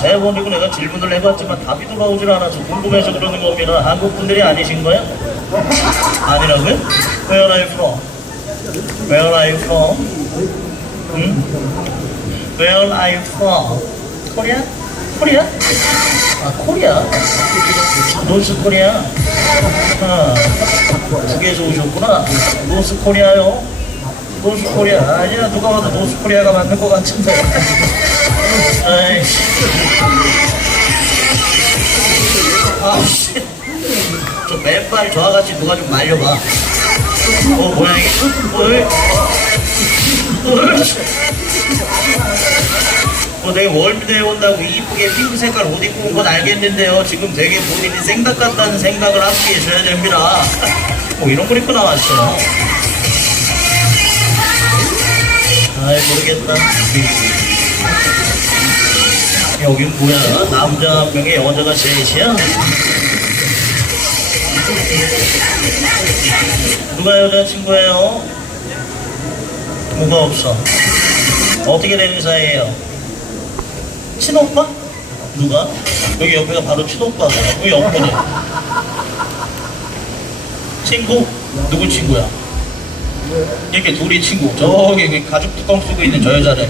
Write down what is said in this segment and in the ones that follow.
세 번이고 내가 질문을 해봤지만 답이 돌아오질 않아서 궁금해서 그러는 겁니다. 한국 분들이 아니신 거예요? 아니라고요? Where are you from? Where are you from? 응? Where are you from? 코리아? 코리아? 아 코리아? 노스 코리아? 아, 북에서 오셨구나. 노스 코리아요? 노스 코리아 아니야 누가 봐도 노스 코리아가 맞는 것 같은데. 아씨. 저 맨발 저와같이 누가 좀 말려봐. 어 뭐야 이게? 어이? 어이? 뭐 되게 월미대에 온다고 이쁘게 핑크 색깔 옷 입고 온 건 알겠는데요. 지금 되게 본인이 생각 같다는 생각을 하고 계셔야 됩니다. 뭐 이런 걸 입고 나왔어. 아이 모르겠다. 여긴 뭐야? 남자 한 명에 여자가 셋이야? 누가 여자친구예요? 뭐가 없어? 어떻게 되는 사이예요? 친오빠? 누가? 여기 옆에가 바로 친오빠고 여기 옆에는 친구? 누구 친구야? 이렇게 둘이 친구 저기 그 가죽 뚜껑 쓰고 있는 저 여자를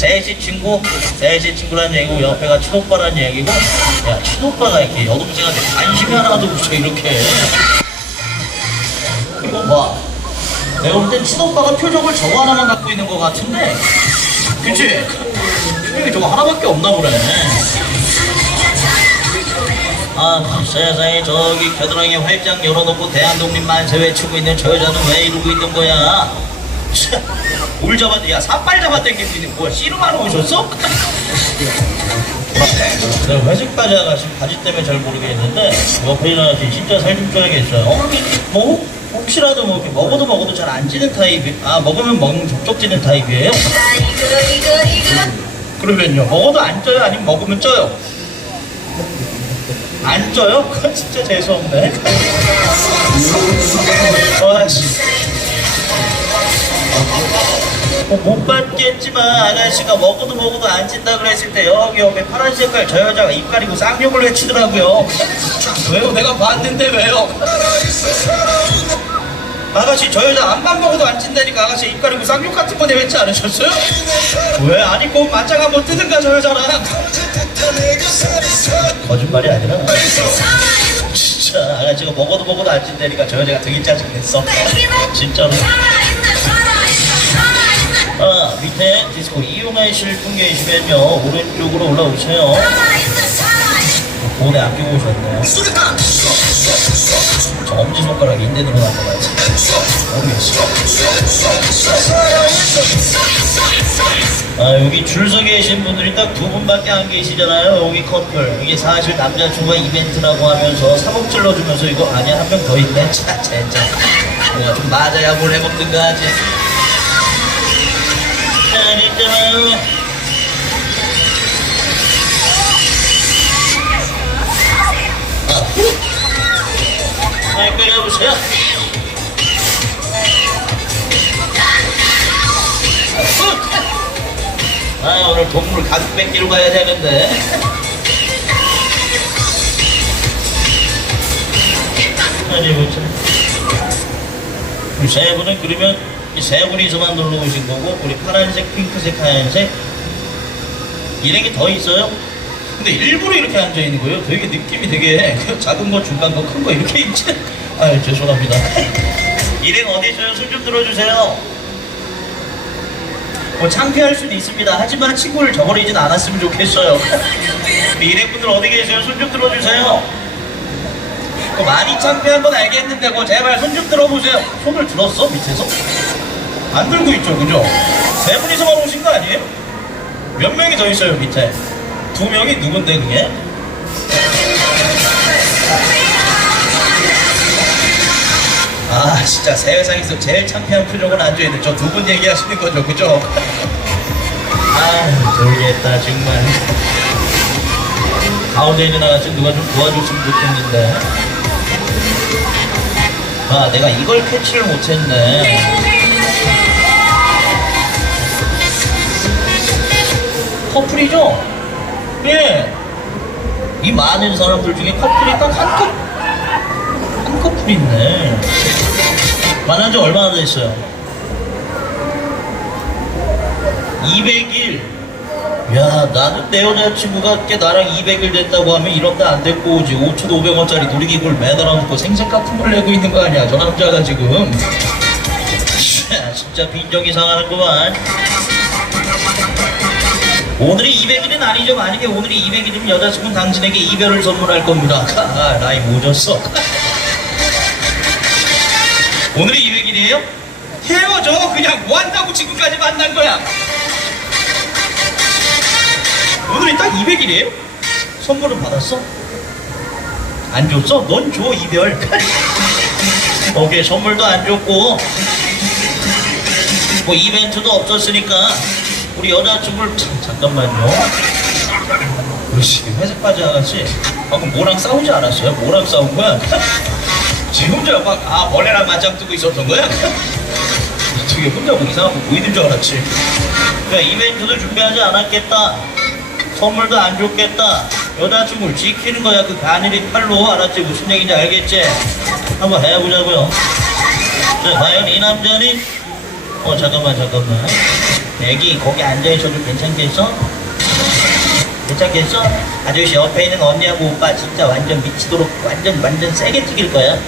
셋이 친구? 셋이 친구란 얘기고 옆에가 친오빠란 얘기고. 야 친오빠가 이렇게 여동생한테 관심이 하나도 없어 이렇게. 이거 봐. 내가 볼 땐 친오빠가 표정을 저거 하나만 갖고 있는 것 같은데. 그치? 표정이 저거 하나밖에 없나 보네. 아 세상에 저기 겨드랑이 활짝 열어놓고 대한독립 만세 외치고 있는 저 여자는 왜 이러고 있는 거야? 참, 뭘 잡았, 야, 사빨 당기고 있는 거야. 씨름하러 오셨어? 내가 회색 바지 아가씨 바지 때문에 잘 모르겠는데, 옆에 일어나서 진짜 살 좀 쪄야겠어요. 어? 뭐, 혹시라도 뭐, 먹어도 먹어도 잘 안 찌는 타입이, 아, 먹으면 먹는 족족 찌는 타입이에요? 그러면요, 먹어도 안 쪄요? 아니면 먹으면 쪄요? 안 쪄요? 진짜 재수없네. 와, 씨. 뭐못 받겠지만 아가씨가 먹어도 먹어도 안 찐다 그랬을 때 여기 옆에 파란 색깔 저 여자가 입 가리고 쌍욕을 외치더라고요 왜요? 내가 봤는데 왜요? 아가씨 저 여자 안만 먹어도 안 찐다니까 아가씨 입 가리고 쌍욕 같은 거 내뱉지 않으셨어요? 왜? 아니 꼭 맞짱 한번 뜨든가 저 여자랑 거짓말이 아니라 진짜 아가씨가 먹어도 먹어도 안 찐다니까 저 여자가 되게 짜증냈어 진짜로 아, 밑에 디스코 이용하실 분 계시면요, 오른쪽으로 올라오세요. 돈에 아끼고 오셨네요. 저 엄지손가락이 인대 늘어난 거 같지? 모르겠어. 아, 여기 줄서 계신 분들이 딱 두 분밖에 안 계시잖아요. 여기 커플. 이게 사실 남자친구가 이벤트라고 하면서 사복 찔러주면서 이거 아니야, 한 명 더 있네. 차, 진짜. 뭐가 좀 맞아야 뭘 해먹든가 하지. 잘했잖아요. 아, 끌어보세요. 아, 오늘 동물 가죽 뺏기러 가야 되는데. 아니, 뭐 참. 우리 세 분은 그러면 이 세 분이서만 놀러 오신 거고 우리 파란색, 핑크색, 하얀색 일행이 더 있어요? 근데 일부러 이렇게 앉아 있는 거예요. 되게 느낌이 되게 작은 거, 중간 거, 큰 거 이렇게 있지. 아 죄송합니다. 일행 어디 있어요? 손 좀 들어주세요. 뭐 창피할 수는 있습니다. 하지만 친구를 저버리진 않았으면 좋겠어요. 일행분들 어디 계세요? 손 좀 들어주세요. 그 많이 창피한 건 알겠는데 뭐 제발 손 좀 들어보세요. 손을 들었어 밑에서? 안 들고 있죠, 그죠? 세 분이서만 오신 거 아니에요? 몇 명이 더 있어요 밑에? 두 명이 누군데 그게? 아 진짜 세상에서 제일 창피한 표정은 앉아있는 저두 분 얘기하시는 거죠, 그죠? 아 모르겠다 정말. 가운데 있는 아가씨 누가 좀 도와줬으면 좋겠는데. 아, 내가 이걸 캐치를 못했네. 커플이죠? 예. 이 많은 사람들 중에 커플이 딱 한 커플, 한 커플 있네. 만난 지 얼마나 됐어요? 200일. 야, 나는 내 여자친구가 이렇게 나랑 200일 됐다고 하면 이런데 안 데리고 오지. 5,500원짜리 놀이기구를 매달아 놓고 생색 같은 걸 내고 있는 거 아니야. 저 남자가 지금. 야, 진짜 빈정이 상하는구만. 오늘이 200일은 아니죠. 만약에 오늘이 200일이면 여자친구는 당신에게 이별을 선물할 겁니다. 아, 나이 모졌어. 오늘이 200일이에요? 헤어져. 그냥 뭐 한다고 지금까지 만난 거야. 오늘이 딱 200일이에요? 선물은 받았어? 안 줬어? 넌 줘, 이별. 거기에 선물도 안 줬고, 뭐 이벤트도 없었으니까, 우리 여자친구를, 참, 잠깐만요. 그렇지, 회색 바지 아가씨. 방금 뭐랑 싸우지 않았어요? 뭐랑 싸운 거야? 지금 혼자 막, 아, 벌레랑 맞짱 뜨고 있었던 거야? 되게 혼자 뭐 이상한 거 보이는 줄 알았지. 그러니까 이벤트도 준비하지 않았겠다. 선물도 안 줬겠다. 여자친구를 지키는 거야. 그 가늘이 팔로 알았지? 무슨 얘기인지 알겠지? 한번 해보자고요. 자, 과연 이 남자는 어 잠깐만 잠깐만. 애기 거기 앉아 있어도 괜찮겠어? 괜찮겠어? 아저씨 옆에 있는 언니하고 오빠 진짜 완전 미치도록 완전 완전 세게 튀길 거야.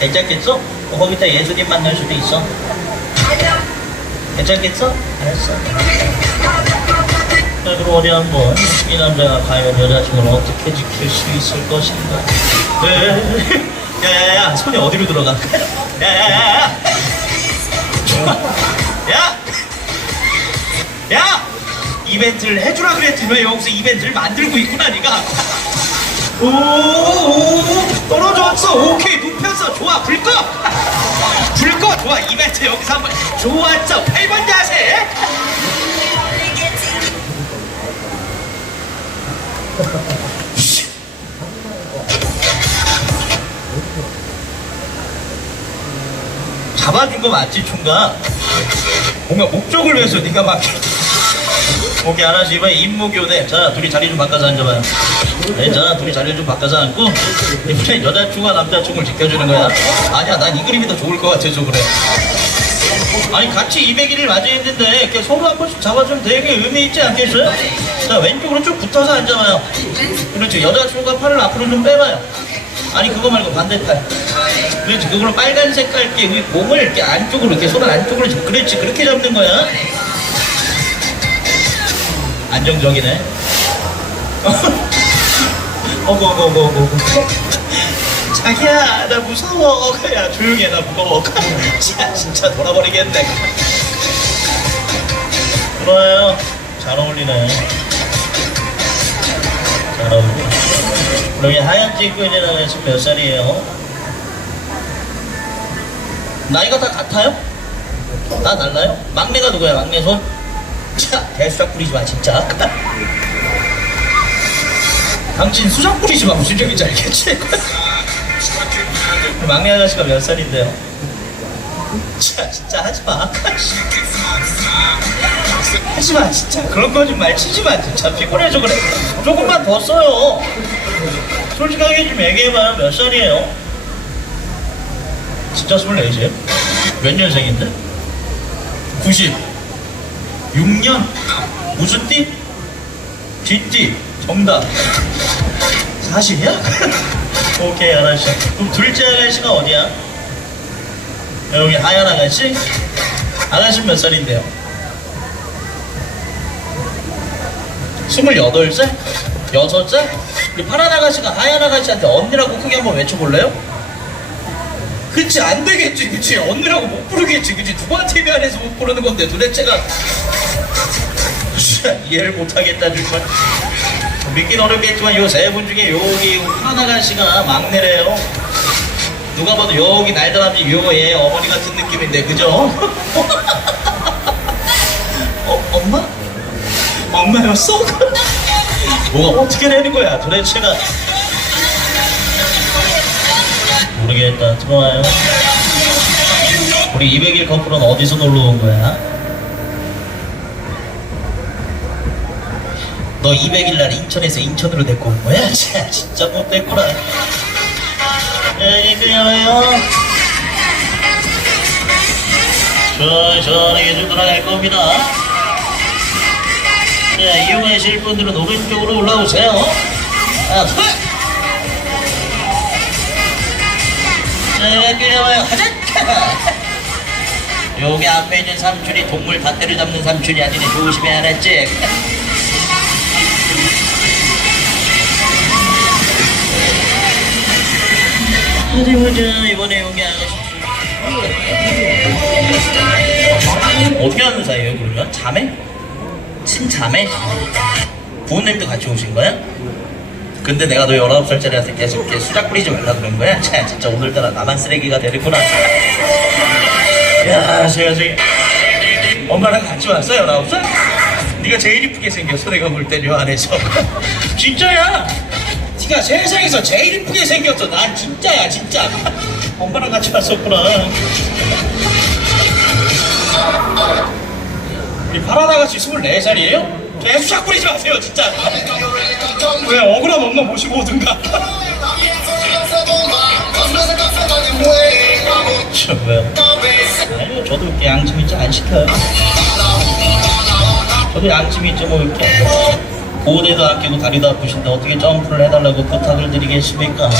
괜찮겠어? 어, 거기다 예수님 만날 수도 있어. 괜찮겠어? 알았어. 자, 그럼 어디 한번 이 남자가 과연 여자친구를 어떻게 지킬 수 있을 것인가? 네. 야야야, 손이 어디로 들어가? 야야야야! 야! 야! 이벤트를 해주라 그랬지 왜 여기서 이벤트를 만들고 있구나 니가? 오, 오 떨어졌어. 오케이 눕혔어. 좋아 불꺼. 불꺼. 좋아 이벤트 여기서 한번 좋았어 8번 자세. 잡아준 거 맞지 총각 뭔가 목적을 위해서 네가 막 오케이 하나씩 이번에 임무교대. 자 둘이 자리 좀 바꿔서 앉아봐요. 네, 자 둘이 자리 좀 바꿔서 앉고 이번에 여자친구와 남자친구를 지켜주는 거야. 아니야 난 이 그림이 더 좋을 것 같아서 그래. 아니 같이 200일을 맞이했는데 이렇게 서로 한 번씩 잡아주면 되게 의미 있지 않겠어요? 자 왼쪽으로 쭉 붙어서 앉아봐요. 그렇지 여자친구가 팔을 앞으로 좀 빼봐요. 아니 그거 말고 반대팔 그렇지 그걸로 빨간 색깔 이렇게 위 몸을 이렇게 안쪽으로 이렇게 손을 안쪽으로 잡 그렇지 그렇게 잡는 거야 안정적이네 어구 어구 어구 어구 자기야 나 무서워 야 조용히 해나 무거워 진짜 진짜 돌아버리겠네 좋아요 잘 어울리네 잘 어울려 하얀 띠 입고 있는 아가 지금 몇 살이에요? 나이가 다 같아요? 다 달라요? 막내가 누구야 막내 손? 차 대수작 부리지 마 진짜 당신 수작 부리지 마 무슨 얘기인지 알겠지? 막내 아가씨가 몇 살인데요? 자 진짜 하지마 하지마 진짜 그런 거짓말 치지마 진짜 피곤해서 그래 조금만 더 써요 솔직하게 좀 얘기해봐요 몇 살이에요? 진짜 24이세요? 몇 년생인데? 90 6년 무슨 띠? 쥐띠 정답 40이야? 오케이 아가씨 그럼 둘째 아가씨가 어디야? 여기 하얀 아가씨? 아가씨 몇 살인데요? 28살? 6살? 우리 파란 아가씨가 하얀 아가씨한테 언니라고 크게 한번 외쳐볼래요? 그치 안 되겠지 그치 언니라고 못 부르겠지 그치 TV 안에서 못 부르는 건데 도대체가. 이해를 못하겠다 정말. 믿긴 어렵겠지만 요 세 분 중에 여기 파란 아가씨가 막내래요. 누가 봐도 여기 날다람쥐 요얘 어머니 같은 느낌인데 그죠? 어, 엄마? 엄마였어? 뭐가 어떻게 되는 거야? 도대체가 모르겠다 들어와요 우리 200일 커플은 어디서 놀러 온 거야? 너 200일 날 인천에서 인천으로 데리고 온 거야? 참, 진짜 못됐구나. 예, 그냥요. 천천히 좀 들어갈 겁니다. 자, 이용하실 분들은 오른쪽으로 올라오세요. 아, 후! 자, 그냥요. 가자! 여기 앞에 있는 삼촌이 동물 밭대를 잡는 삼촌이 아니네. 조심해, 알았지? 어디 보자 이번에 여기 아가씨 어떻게 하는 사이예요 그러면? 자매? 친자매? 부모님도 같이 오신 거야? 근데 내가 너 19살짜리한테 계속 이렇게 수작 부리지 말라 그런 거야? 참 진짜 오늘따라 나만 쓰레기가 되겠구나. 야 제가 저기 엄마랑 같이 왔어 19살? 네가 제일 이쁘게 생겼어 내가 볼 땐 요 안에서. 진짜야? 네가 세상에서 제일 이쁘게 생겼어. 난 진짜야 진짜. 엄마랑 같이 왔었구나. 이 바라다 같이 24살이에요? 계속 샷꾸리지 마세요 진짜 왜 억울한 엄마 모시고 오든가? 아니요 저도 이렇게 양심 있지 안 시켜요 저도 양심 있지 뭐 이렇게 보호대도 안 끼고 다리도 아프신데 어떻게 점프를 해달라고 부탁을 드리겠습니까?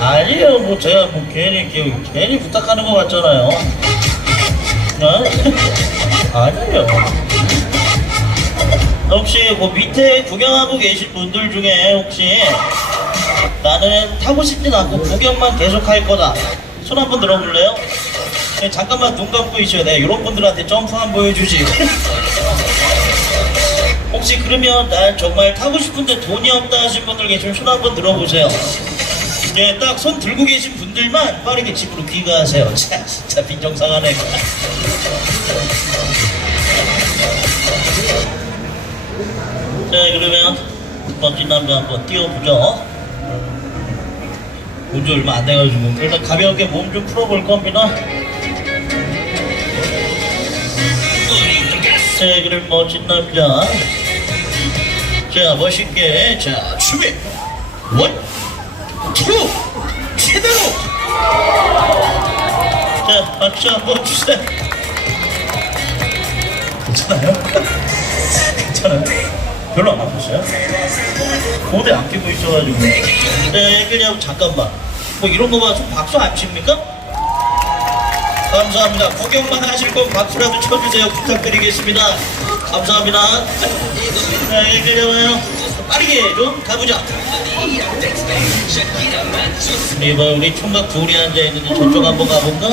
아니에요 뭐 제가 뭐 괜히 괜히 부탁하는 것 같잖아요 어? 아니에요. 혹시 그 밑에 구경하고 계신 분들 중에 혹시 나는 타고 싶진 않고 구경만 계속 할 거다. 손 한번 들어볼래요? 네, 잠깐만 눈 감고 있어야 돼 이런 분들한테 점프 한 번 보여주지. 혹시 그러면 난 정말 타고 싶은데 돈이 없다 하신 분들 계시면 손 한번 들어보세요 네, 딱 손 들고 계신 분들만 빠르게 집으로 귀가하세요. 자, 진짜 빈정상하네. 자, 그러면 남자 한번 뛰어보죠. 온지 얼마 안 돼가지고 일단 가볍게 몸 좀 풀어볼 겁니다. 자, 그럼 멋진 남자. 자, 멋있게. 자, 준비. 원. 투 제대로! 자 박수 한번 주세요 괜찮아요? 괜찮아요? 별로 안 아프세요? 고대 안 끼고 있어가지고. 네 그냥 잠깐만. 뭐 이런 거 봐서 박수 안 칩니까? 감사합니다. 구경만 하실 건 박수라도 쳐주세요. 부탁드리겠습니다. 감사합니다. 자 여기 잡아요 빠르게 좀 가보자 이봐 우리 총각 둘이 앉아 있는데 저쪽 한번 가볼까?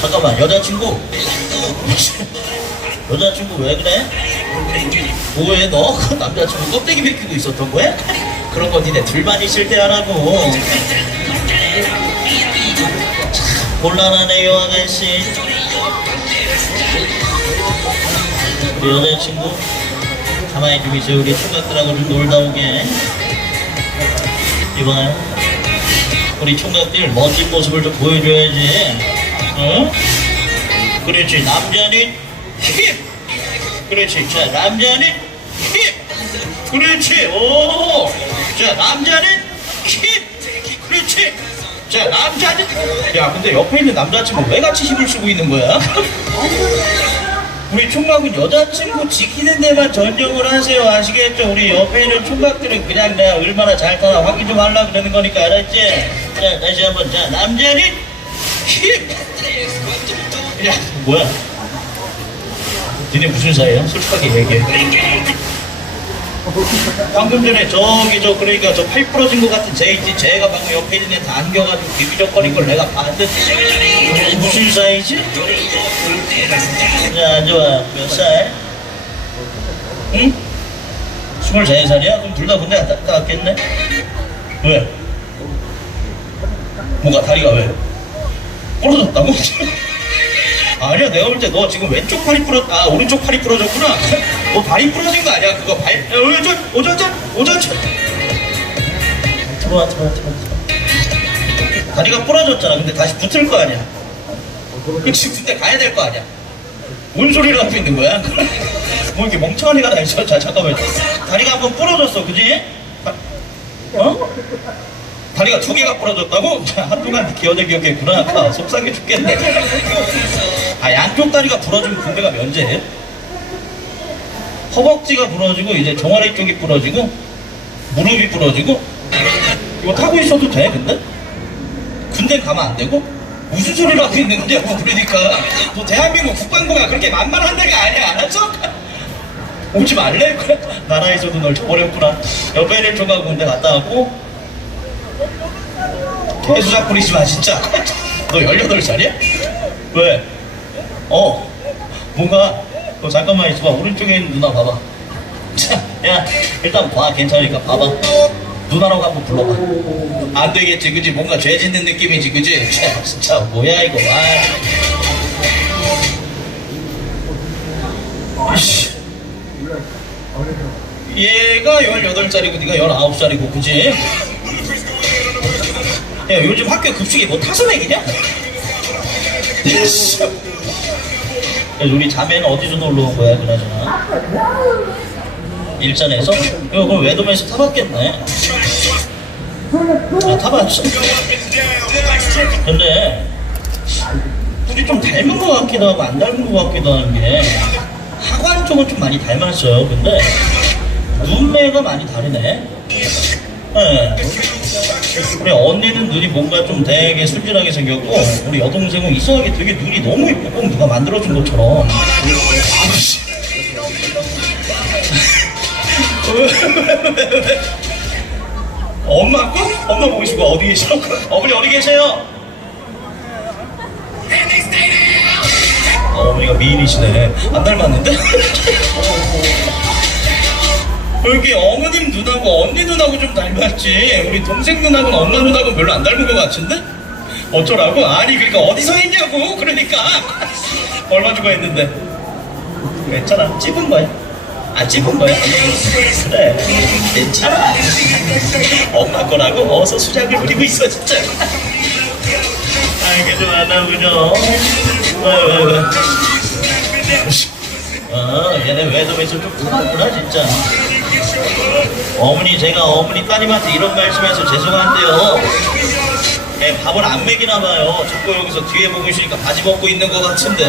잠깐만 여자친구 여자친구 왜 그래? 뭐해 너? 그 남자친구 껍데기 벗기고 있었던 거야? 그런 거 니네 둘만 있을 때 하라고 참 곤란하네요 아가씨 우리 여자친구 가만히 좀 있어요 우리 총각들하고 좀 놀다 오게. 이봐요 우리 총각들 멋진 모습을 좀 보여줘야지. 어? 그렇지. 남자는 힘 그렇지. 자 남자는 힘 그렇지. 오자 남자는 힘 그렇지. 자 남자는 야 근데 옆에 있는 남자친구 왜 같이 힘을 쓰고 있는 거야? 우리 총각은 여자친구 지키는 데만 전용을 하세요 아시겠죠? 우리 옆에 있는 총각들은 그냥 내가 얼마나 잘 타나 확인 좀 하려고 그러는 거니까 알았지? 자 다시 한 번 자 남자는 힘! 야 뭐야 니네 무슨 사이야? 솔직하게 얘기해 방금 전에 저기 저 그러니까 저 팔 부러진 것 같은 쟤 있지 쟤가 방금 옆에 있는 애한테 안겨가지고 비비적거린 걸 내가 봤는데 무슨 사이지? 자 좋아 몇 살? 응? 스물세 살이야? 그럼 둘 다 군대 갔다 갔다 왔겠네? 왜? 뭐가 다리가 왜? 부러졌다고? 아니야 내가 볼 때 너 지금 왼쪽 팔이 부러 아 오른쪽 팔이 부러졌구나. 뭐 발이 부러진 거 아니야? 그거 발 야, 오른쪽 오전전 오전전 들어와 들어와 들어와. 다리가 부러졌잖아. 근데 다시 붙을 거 아니야. 그 지금 군대 가야 될 거 아니야. 뭔 소리를 하고 있는 거야? 뭐 이렇게 멍청한 애가 다 있어 자 잠깐만. 다리가 한번 부러졌어. 그지? 다- 어? 다리가 두 개가 부러졌다고? 한동안 기어들 기억했구나. 아까 속상해 죽겠네 아 양쪽 다리가 부러지면 군대가 면제해? 허벅지가 부러지고 이제 종아리 쪽이 부러지고 무릎이 부러지고 이거 타고 있어도 돼 근데? 군대 가면 안 되고? 무슨 소리를 하고 있는 거냐고 그러니까 너 대한민국 국방부가 그렇게 만만한 데가 아니야 알았어? 오지 말래? 나라에서도 널 쳐버렸구나 여배를 줘가고 군대 갔다 왔고 개수작 부리지 마 진짜 너 18살이야? 왜? 어 뭔가 너 잠깐만 있어봐. 오른쪽에 있는 누나 봐봐. 자, 야 일단 봐. 괜찮으니까 봐봐. 누나라고 한번 불러봐. 안 되겠지 그지? 뭔가 죄 짓는 느낌이지 그지? 자, 진짜 뭐야 이거. 아. 이씨. 얘가 18살이고 네가 19살이고 그지? 야 요즘 학교 급식에 뭐 타선액이냐? 야, 우리 자매는 어디서 놀러 온 거야 그나저나 일산에서? 이거 그럼 외돔에서 타봤겠네 아 타봤어 근데 둘이 좀 닮은 것 같기도 하고 안 닮은 것 같기도 하는 게 하관 쪽은 좀 많이 닮았어요 근데 눈매가 많이 다르네 네. 우리 언니는 눈이 뭔가 좀 되게 순진하게 생겼고 우리 여동생은 이상하게 되게 눈이 너무 이뻐 꼭 누가 만들어준 것처럼. 엄마 꼭? 엄마 보고 싶어 어디 계셔? 어머니 어디 계세요? 어, 어머니가 미인이시네 안 닮았는데? 여기 어머님 눈하고 언니 눈하고 좀 닮았지. 우리 동생 눈하고는 엄마 눈하고 별로 안 닮은 것 같은데? 어쩌라고? 아니 그러니까 어디서 했냐고 그러니까. 얼마 주고 했는데? 괜찮아 찝은 거야? 아 찝은 거야? 그래 괜찮아. 엄마 거라고 어서 수작을 부리고 있어 진짜. 알게 좀안 나오죠 왜왜왜 아 얘네 외dom에서 좀 타봤구나 진짜 어머니 제가 어머니 따님한테 이런 말씀해서 죄송한데요. 예, 밥을 안 먹이나 봐요. 자꾸 여기서 뒤에 보고 있으니까 바지 벗고 있는 것 같은데.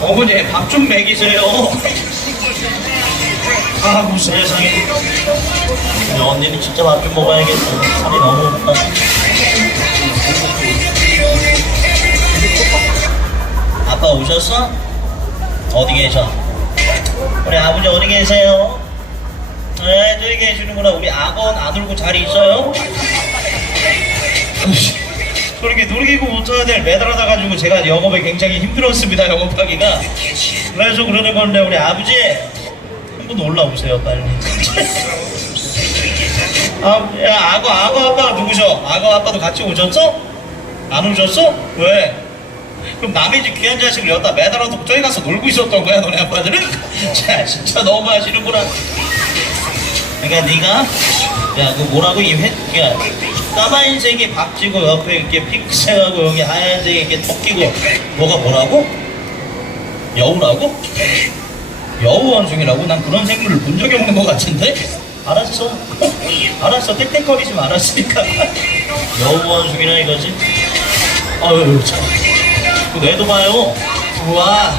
어머니 밥 좀 먹이세요. 아우 세상에. 우리 언니는 진짜 밥 좀 먹어야겠어. 살이 너무 높다 아빠 오셨어? 어디 계셔? 우리 아버지 어디 계세요? 네, 저기 계시는구나. 우리 아건 안 울고 잘 있어요? 그렇게 못 타야 될 매달아다 가지고 제가 영업에 굉장히 힘들었습니다. 영업하기가. 그래서 그러는 건데 우리 아버지 한분 올라오세요 빨리. 아, 야, 악어, 악어 아빠 누구셔? 악어 아빠도 같이 오셨어? 안 오셨어? 왜? 그럼 남의 집 귀한 자식을 여기다 매달아두고 저기 가서 놀고 있었던 거야 너네 아빠들은? 자 진짜 너무 하시는구나 그러니까 네가 야그 뭐라고 이 회, 야 까만색이 박지고 옆에 이렇게 핑크색하고 여기 하얀색이 이렇게 턱 끼고 뭐가 뭐라고? 여우라고? 여우 원숭이라고? 난 그런 생물을 본 적이 없는 것 같은데? 알았어 알았어 땡땡거리지 말았으니까 여우 원숭이라 이거지? 아유 참 그 내도 봐요. 우와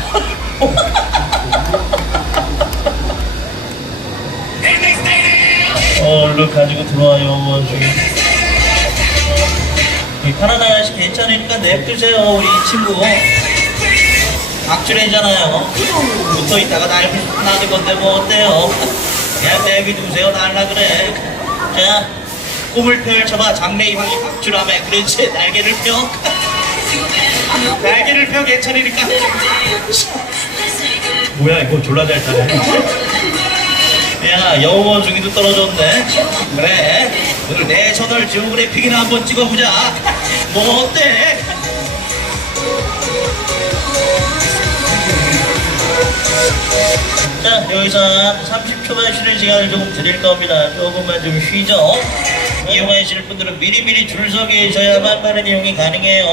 어, 얼른 가지고 들어와요 원숭이. 이 파란 아저씨 괜찮으니까 냅두세요 우리 이 친구. 박주래잖아요. 붙어 있다가 날 나는 건데 뭐 어때요? 그냥 내비두세요 날라 그래. 자 꿈을 펼쳐봐. 장래희망이 박주라며 그렇지. 날개를 펴 날개를 펴 괜찮으니까. 뭐야 이거 졸라 잘 타네. 야 여우 원숭이도 떨어졌네. 그래 오늘 내셔널 지오그래픽이나 한번 찍어보자. 뭐 어때? 자 여기서 한 30초만 쉬는 시간을 조금 드릴 겁니다. 조금만 좀 쉬죠. 이용하시는 분들은 미리미리 줄 서 계셔야만 빠른 이용이 가능해요